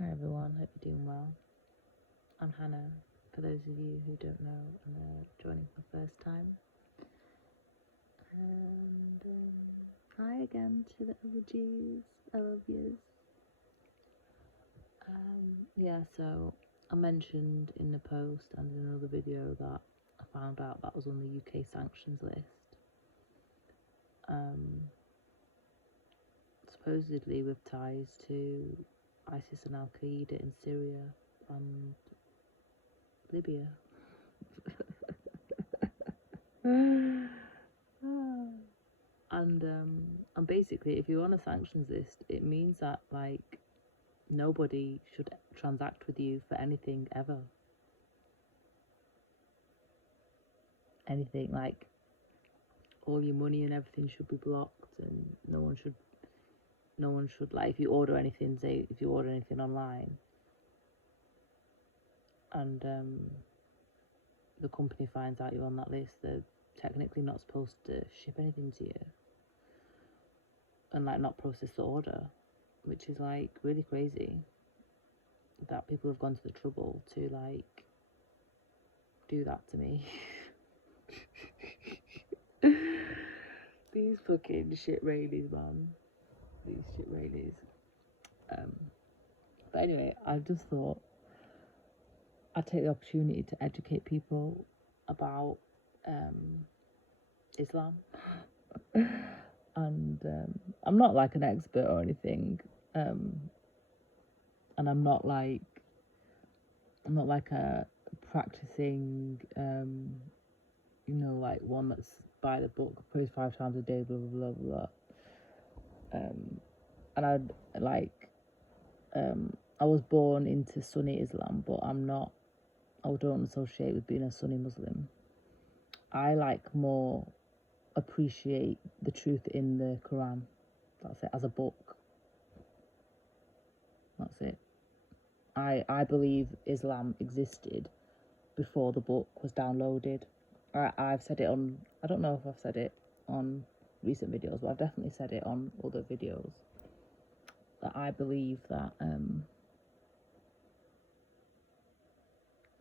Hi everyone, hope you're doing well. I'm Hannah, for those of you who don't know and are joining for the first time. And hi again to the OGs, I love yous. So I mentioned in the post and in another video that I found out that was on the UK sanctions list. Supposedly with ties to ISIS and Al Qaeda in Syria and Libya. And basically, if you're on a sanctions list, it means that like nobody should transact with you for anything ever. Anything, like all your money and everything should be blocked, and no one should like, if you order anything, say if you order anything online and the company finds out you're on that list, they're technically not supposed to ship anything to you and like not process the order, which is like really crazy that people have gone to the trouble to like do that to me. These fucking shit railies, man. These shit railies. But anyway, I just thought I'd take the opportunity to educate people about Islam. And I'm not like an expert or anything, and I'm not like a practicing like one that's by the book, prays 5 times a day, blah blah blah blah. And I'd like I was born into Sunni Islam, but I don't associate with being a Sunni Muslim. I like more appreciate the truth in the Quran. That's it, as a book. That's it. I believe Islam existed before the book was downloaded. I've said it on, I don't know if I've said it on recent videos, but I've definitely said it on other videos, that I believe that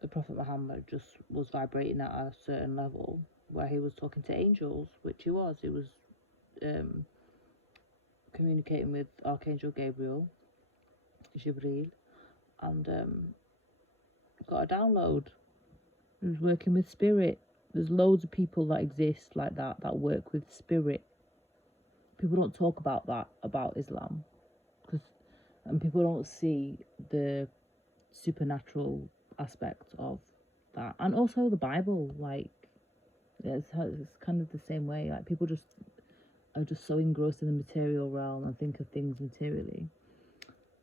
the Prophet Muhammad just was vibrating at a certain level where he was talking to angels, which he was communicating with Archangel Gabriel, Jibreel, and got a download. He was working with spirit. There's loads of people that exist like that work with spirit. People don't talk about that about Islam, and people don't see the supernatural aspect of that. And also the Bible, like it's kind of the same way. Like people are just so engrossed in the material realm and think of things materially.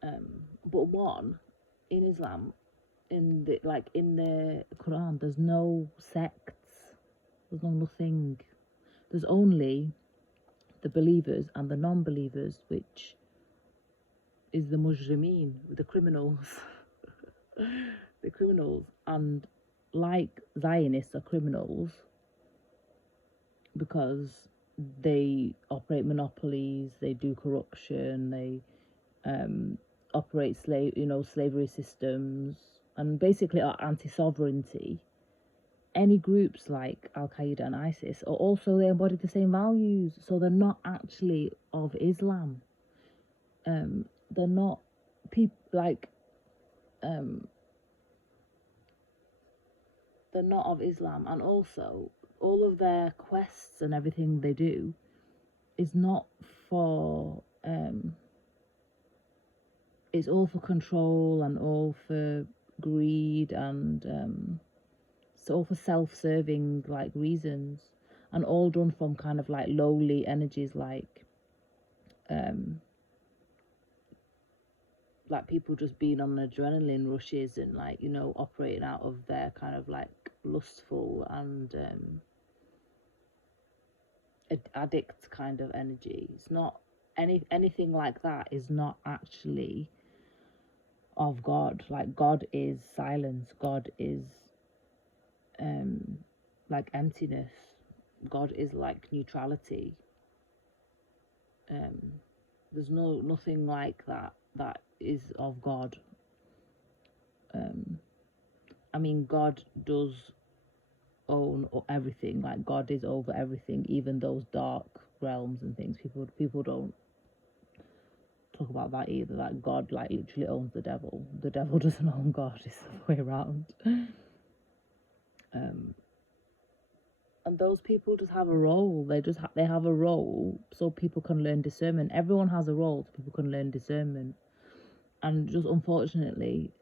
But one, in Islam, in the Quran, there's no sects, there's nothing. There's only the believers and the non-believers, which is the mujrimeen, the criminals. The criminals. And like Zionists are criminals because they operate monopolies, they do corruption, they operate slavery systems, and basically are anti-sovereignty. Any groups like Al Qaeda and ISIS are also, they embody the same values, so they're not actually of Islam. They're not people like they're not of Islam, and also all of their quests and everything they do is not for it's all for control and all for greed, and it's all for self-serving like reasons, and all done from kind of like lowly energies, like people just being on adrenaline rushes and like operating out of their kind of like lustful and addict kind of energy. It's not anything like that is not actually of God. Like God is silence, God is like emptiness, God is like neutrality. There's nothing like that is of God. I mean, God does own everything. Like, God is over everything, even those dark realms and things. People don't talk about that either. That God, like, literally owns the devil. The devil doesn't own God. It's the way around. And those people just have a role. They have a role so people can learn discernment. Everyone has a role so people can learn discernment. And just unfortunately,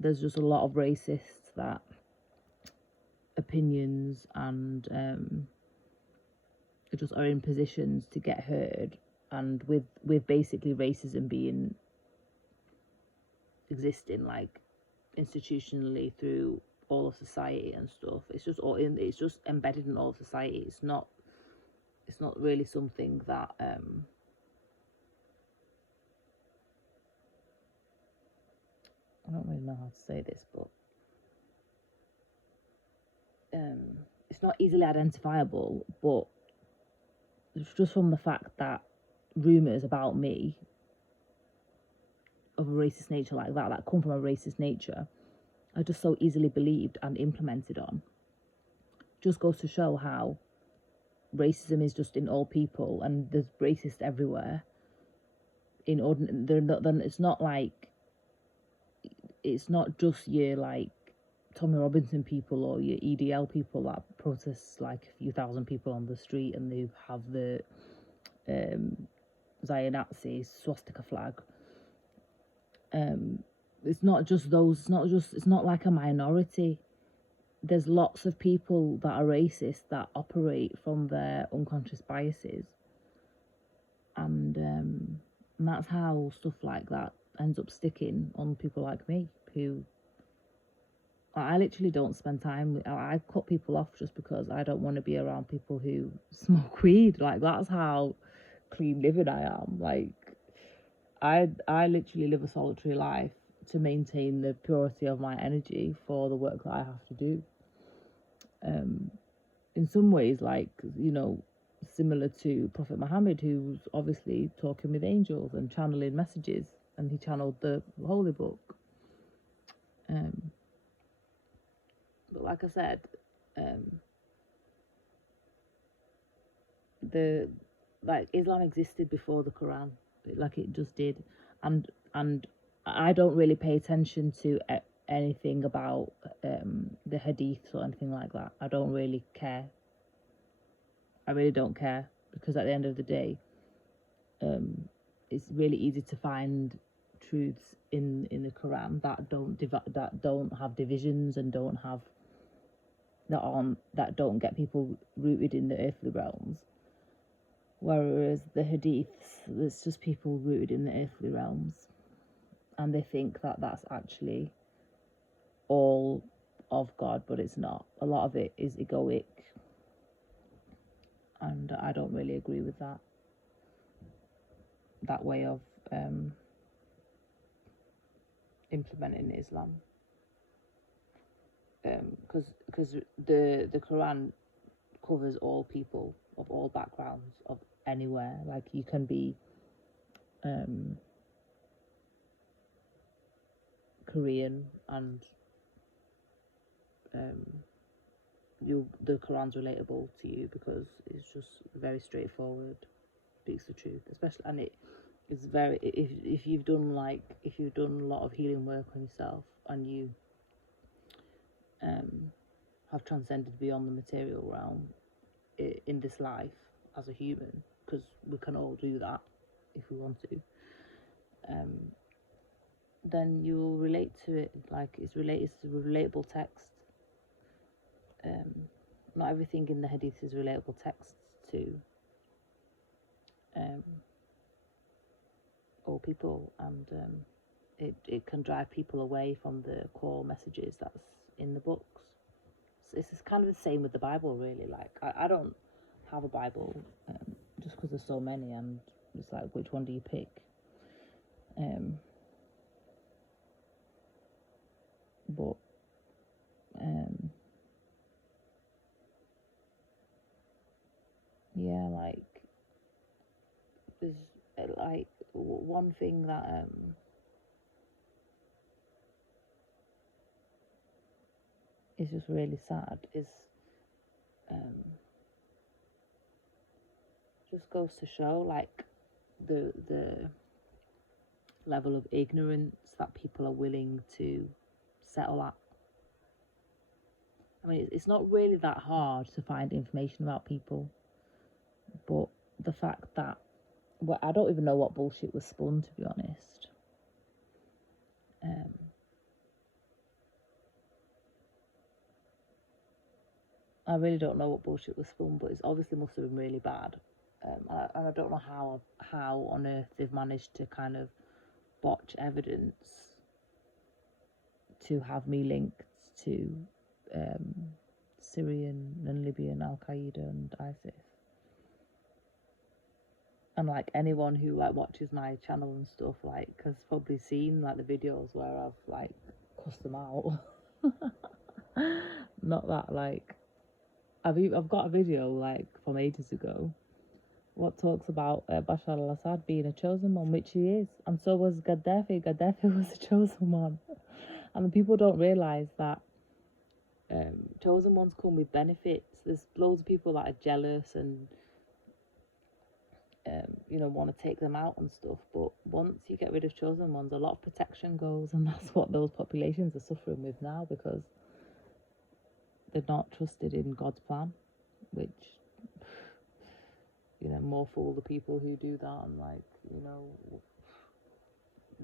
there's just a lot of racists that opinions and just are in positions to get heard, and with basically racism being existing like institutionally through all of society and stuff. It's just embedded in all of society. It's not really something that I don't really know how to say this, but it's not easily identifiable, but it's just from the fact that rumours about me of a racist nature like that come from a racist nature are just so easily believed and implemented on. Just goes to show how racism is just in all people, and there's racists everywhere. It's not just your like Tommy Robinson people or your EDL people that protest like a few thousand people on the street and they have the Zion Nazi swastika flag. It's not just those. It's not like a minority. There's lots of people that are racist that operate from their unconscious biases, and that's how stuff like that ends up sticking on people like me, who I literally don't spend time with. I cut people off just because I don't want to be around people who smoke weed. Like, that's how clean living I am. Like, I literally live a solitary life to maintain the purity of my energy for the work that I have to do. In some ways, like, you know, similar to Prophet Muhammad, who's obviously talking with angels and channeling messages, and he channeled the holy book. But like I said, Islam existed before the Quran, like it just did, and I don't really pay attention to anything about the hadiths or anything like that. I don't really care. I really don't care, because at the end of the day, it's really easy to find truths in the Quran that don't have divisions and that don't get people rooted in the earthly realms. Whereas the hadiths, there's just people rooted in the earthly realms, and they think that that's actually all of God, but it's not. A lot of it is egoic, and I don't really agree with that way of implementing Islam, because the Quran covers all people of all backgrounds, of anywhere. Like, you can be Korean and the Quran's relatable to you, because it's just very straightforward, speaks the truth, especially, and it's very, if you've done a lot of healing work on yourself, and you have transcended beyond the material realm in this life as a human, because we can all do that if we want to, then you will relate to it. Like, it's a relatable text. Not everything in the hadith is relatable texts to all people, and it can drive people away from the core messages that's in the books. So it's kind of the same with the Bible, really. Like, I don't have a Bible just because there's so many, and it's like, which one do you pick? But yeah, like, there's like one thing that is just really sad is just goes to show like the level of ignorance that people are willing to settle at. I mean, it's not really that hard to find information about people, but the fact that, well, I don't even know what bullshit was spun, to be honest. I really don't know what bullshit was spun, but it obviously must have been really bad. And I don't know how on earth they've managed to kind of botch evidence to have me linked to Syrian and Libyan Al Qaeda and ISIS. And like anyone who like watches my channel and stuff, like, has probably seen like the videos where I've like cussed them out. Not that like I've got a video like from ages ago what talks about Bashar al-Assad being a chosen one, which he is, and so was Gaddafi. Gaddafi was a chosen one, and the people don't realise that chosen ones come with benefits. There's loads of people that are jealous and you know, want to take them out and stuff, but once you get rid of chosen ones, a lot of protection goes, and that's what those populations are suffering with now, because they're not trusted in God's plan, which, you know, more fool the people who do that, and like, you know,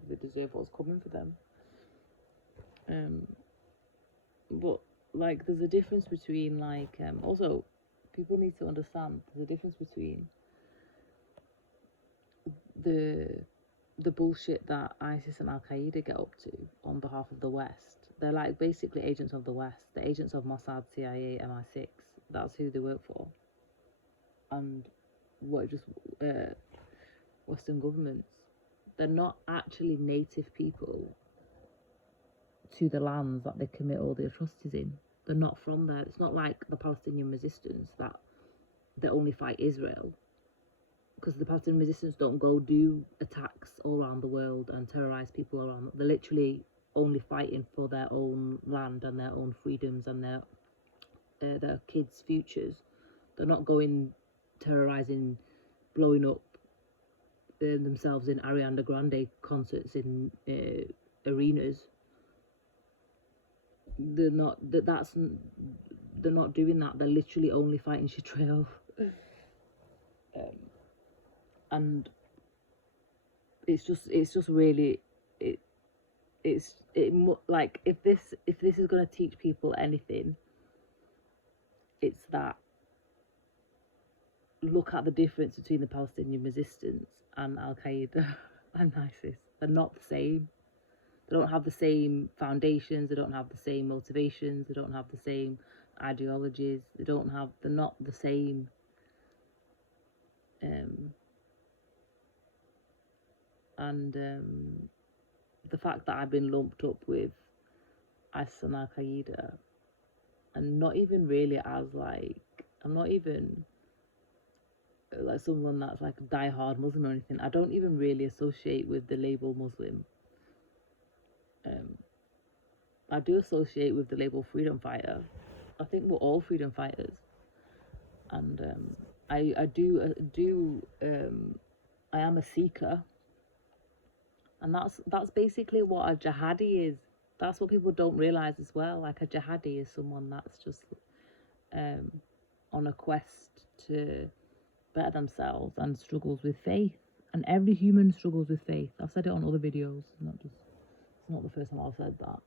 they deserve what's coming for them. But like, there's a difference between like also people need to understand there's a difference between the bullshit that ISIS and Al Qaeda get up to on behalf of the West. They're like basically agents of the West. They're agents of Mossad, CIA, MI6. That's who they work for. And what just Western governments. They're not actually native people to the lands that they commit all the atrocities in. They're not from there. It's not like the Palestinian resistance that they only fight Israel. Because the Palestinian resistance don't go do attacks all around the world and terrorise people around. They're literally only fighting for their own land and their own freedoms and their kids' futures. They're not going terrorising, blowing up themselves in Ariana Grande concerts in arenas. They're not. They're not doing that. They're literally only fighting Shitrail. And it's just really like if this is going to teach people anything, it's that look at the difference between the Palestinian resistance and Al Qaeda and ISIS. They're not the same. They don't have the same foundations. They don't have the same motivations. They don't have the same ideologies. They're not the same. And the fact that I've been lumped up with ISIS and Al Qaeda, and not even really as like, I'm not even like someone that's like a die-hard Muslim or anything. I don't even really associate with the label Muslim. I do associate with the label freedom fighter. I think we're all freedom fighters, and I am a seeker. And that's basically what a jihadi is. That's what people don't realise as well. Like, a jihadi is someone that's just on a quest to better themselves and struggles with faith. And every human struggles with faith. I've said it on other videos. It's not the first time I've said that.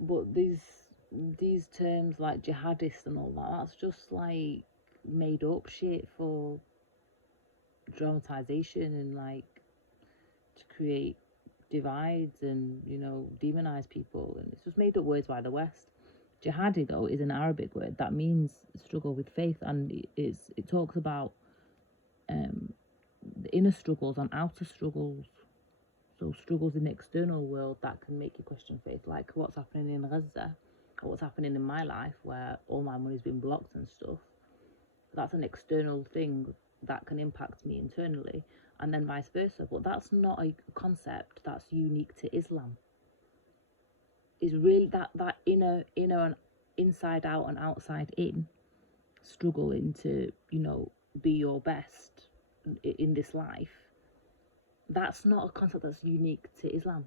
But these terms like jihadist and all that, that's just like made up shit for dramatization and like to create divides and, you know, demonize people, and it's just made up words by the West. Jihadi though is an Arabic word that means struggle with faith, and it talks about the inner struggles and outer struggles. So struggles in the external world that can make you question faith, like what's happening in Gaza or what's happening in my life where all my money's been blocked and stuff. That's an external thing that can impact me internally, and then vice versa. But that's not a concept that's unique to Islam. Is really that inner and inside out and outside in, struggling to, you know, be your best in this life, that's not a concept that's unique to Islam.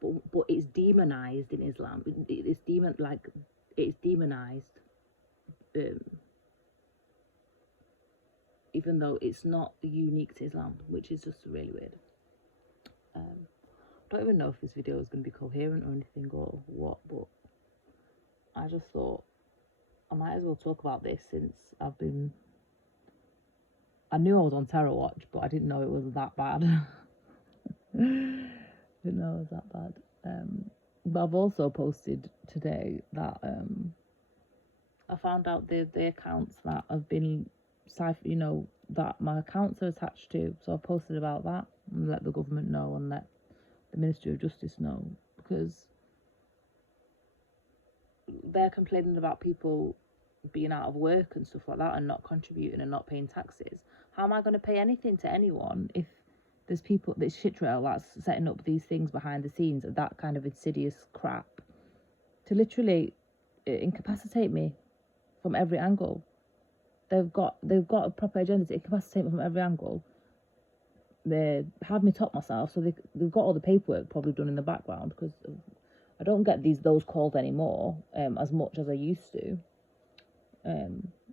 But it's demonized in Islam. It's demonized, even though it's not unique to Islam, which is just really weird. I don't even know if this video is going to be coherent or anything or what, but I just thought I might as well talk about this, since I knew I was on terror watch, but I didn't know it was that bad. Didn't know it was that bad. But I've also posted today that I found out the accounts that have been, you know, that my accounts are attached to. So I've posted about that and let the government know and let the Ministry of Justice know, because they're complaining about people being out of work and stuff like that and not contributing and not paying taxes. How am I going to pay anything to anyone if there's people, this shit rail that's setting up these things behind the scenes, that kind of insidious crap, to literally incapacitate me from every angle? They've got a proper agenda to incapacitate me from every angle. They have me top myself, so they've got all the paperwork probably done in the background, because I don't get those calls anymore as much as I used to.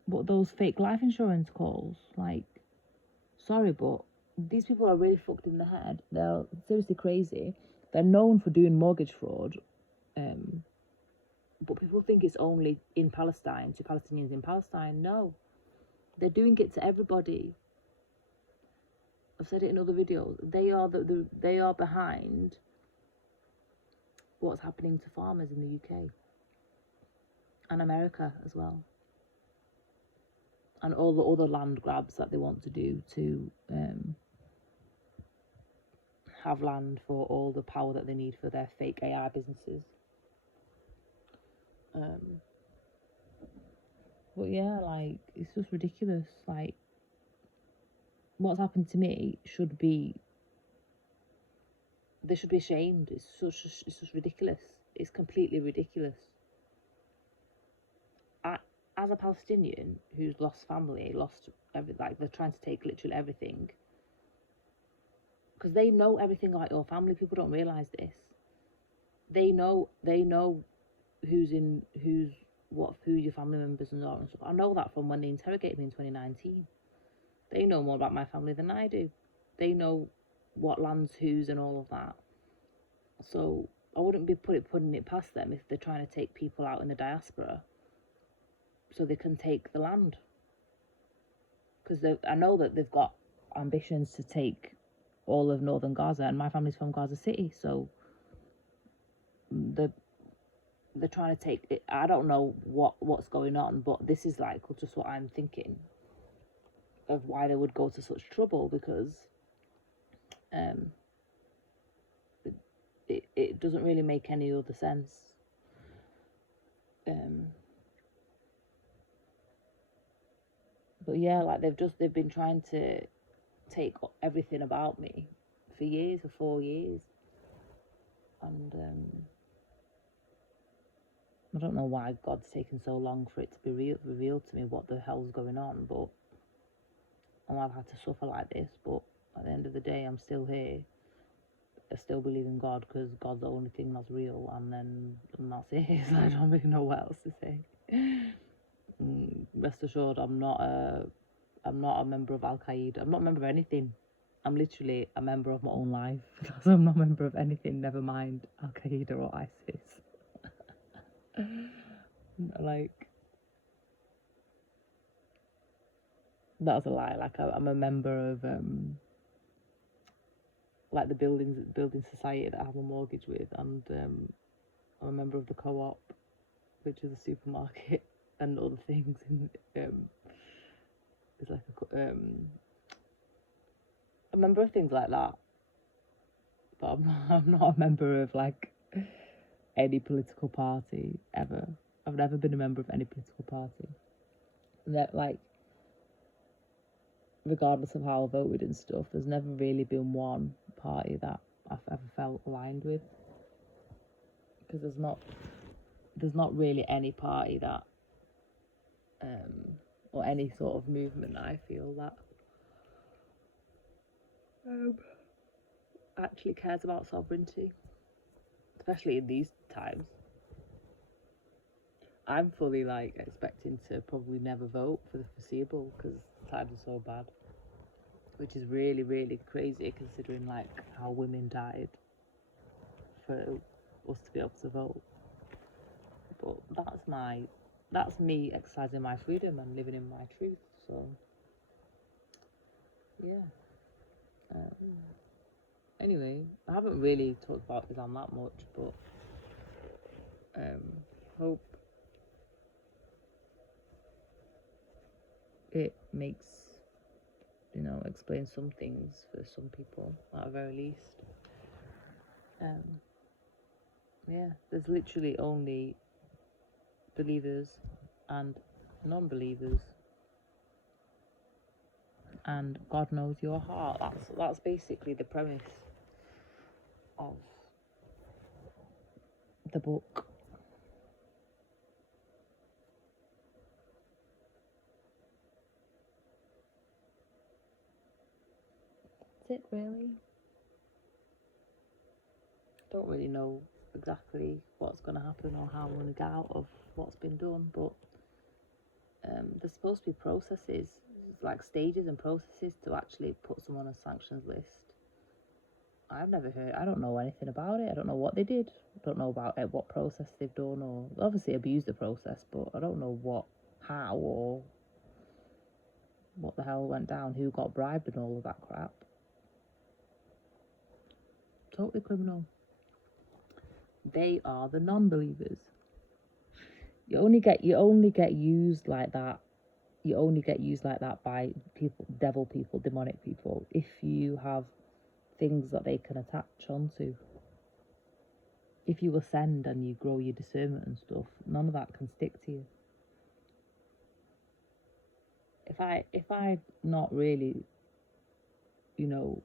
But those fake life insurance calls, like, sorry, but these people are really fucked in the head. They're seriously crazy. They're known for doing mortgage fraud. But people think it's only in Palestine, to Palestinians in Palestine. No. They're doing it to everybody. I've said it in other videos. They are behind what's happening to farmers in the UK. And America as well. And all the other land grabs that they want to do to have land for all the power that they need for their fake AI businesses. But yeah, like, it's just ridiculous. Like, what's happened to me should be, they should be ashamed. It's just ridiculous. It's completely ridiculous. As a Palestinian who's lost family, lost everything, like, they're trying to take literally everything, because they know everything about your family. People don't realise this. They know who your family members are and stuff. I know that from when they interrogated me in 2019. They know more about my family than I do. They know what land's whose and all of that. So I wouldn't be putting it past them if they're trying to take people out in the diaspora so they can take the land. Because I know that they've got ambitions to take all of northern Gaza, and my family's from Gaza City, so they're trying to take it. I don't know what's going on, but this is like just what I'm thinking of why they would go to such trouble, because it doesn't really make any other sense. But yeah, like, they've been trying to take everything about me for 4 years, and I don't know why God's taken so long for it to be revealed to me what the hell's going on, but I've had to suffer like this. But at the end of the day, I'm still here. I still believe in God, because God's the only thing that's real, and that's it. So I don't really know what else to say. Rest assured, I'm not a member of Al Qaeda. I'm not a member of anything. I'm literally a member of my own life. So I'm not a member of anything, never mind Al Qaeda or ISIS. Like, that's a lie. Like, I'm a member of like the building society that I have a mortgage with, and I'm a member of the co-op, which is a supermarket, and other things. It's like a member of things like that. But I'm not a member of, like, any political party ever. I've never been a member of any political party. And that, like, regardless of how I voted and stuff, there's never really been one party that I've ever felt aligned with. Because there's not there's not really any party that or any sort of movement that I feel that actually cares about sovereignty, especially in these times. I'm fully like expecting to probably never vote for the foreseeable because times are so bad, which is really, really crazy considering like how women died for us to be able to vote. But that's me exercising my freedom and living in my truth. So yeah. Anyway, I haven't really talked about Islam that much, but hope it makes, explain some things for some people at the very least. Yeah, there's literally only believers and non-believers, and God knows your heart. That's basically the premise of the book. That's it, really. Don't really know exactly what's going to happen or how I'm going to get out of what's been done, but there's supposed to be processes, like stages and processes to actually put someone on a sanctions list. I don't know anything about it. I don't know what they did. I don't know about what process they've done, or obviously abused the process, but I don't know how, or what the hell went down, who got bribed and all of that crap. Totally criminal. They are the non-believers. You only get used like that. You only get used like that by people, devil people, demonic people, if you have things that they can attach onto. If you ascend and you grow your discernment and stuff, none of that can stick to you. If I've not really,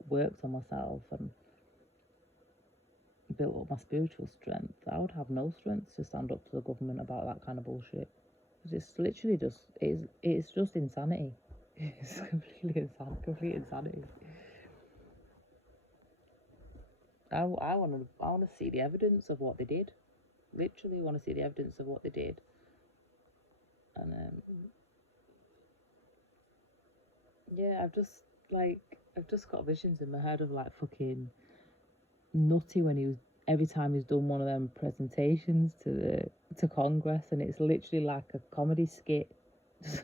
worked on myself and built up my spiritual strength, I would have no strength to stand up to the government about that kind of bullshit. It's literally it's just insanity. It's complete insanity. I want to see the evidence of what they did. Literally want to see the evidence of what they did. And yeah, I've just got visions in my head of like fucking Nutty when every time he's done one of them presentations to Congress, and it's literally like a comedy skit,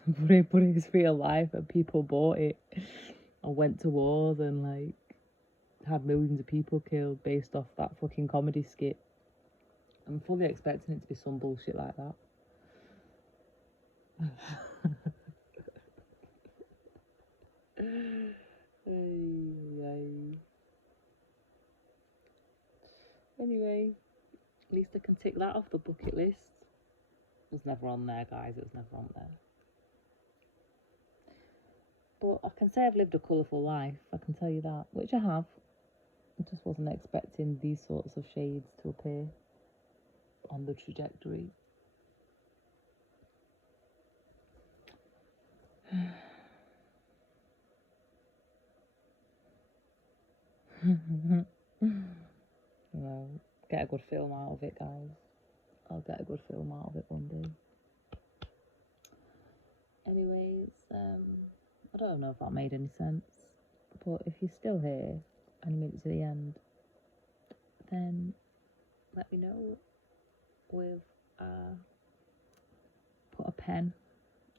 but it's real life, and people bought it and went to wars and like had millions of people killed based off that fucking comedy skit. I'm fully expecting it to be some bullshit like that. Anyway, at least I can tick that off the bucket list. It was never on there, guys. It was never on there. But I can say I've lived a colourful life. I can tell you that, which I have. I just wasn't expecting these sorts of shades to appear on the trajectory. Well, get a good film out of it, guys. I'll get a good film out of it one day. Anyways, I don't know if that made any sense, but if you're still here and you made it to the end, then let me know with put a pen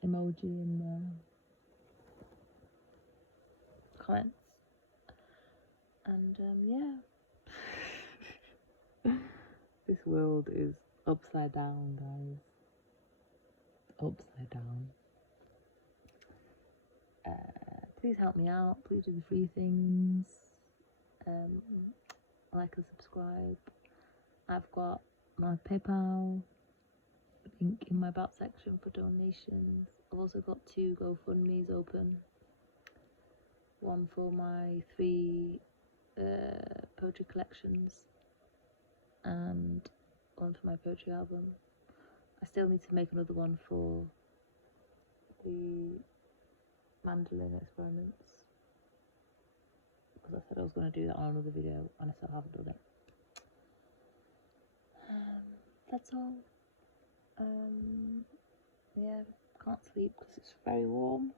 emoji in the comments. And yeah, this world is upside down, guys. Upside down. Please help me out. Please do the free things. Like and subscribe. I've got my PayPal link in my about section for donations. I've also got 2 GoFundMes open. One for my 3 poetry collections, and one for my poetry album. I still need to make another one for the mandolin experiments, because I said I was going to do that on another video and I still haven't done it. That's all. Yeah, can't sleep because it's very warm.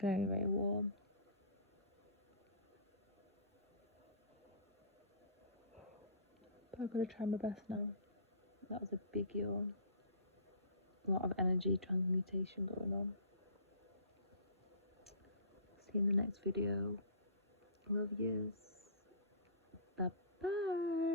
Very, very warm. But I've got to try my best now. That was a big yawn. A lot of energy transmutation going on. See you in the next video. Love yous. Bye bye.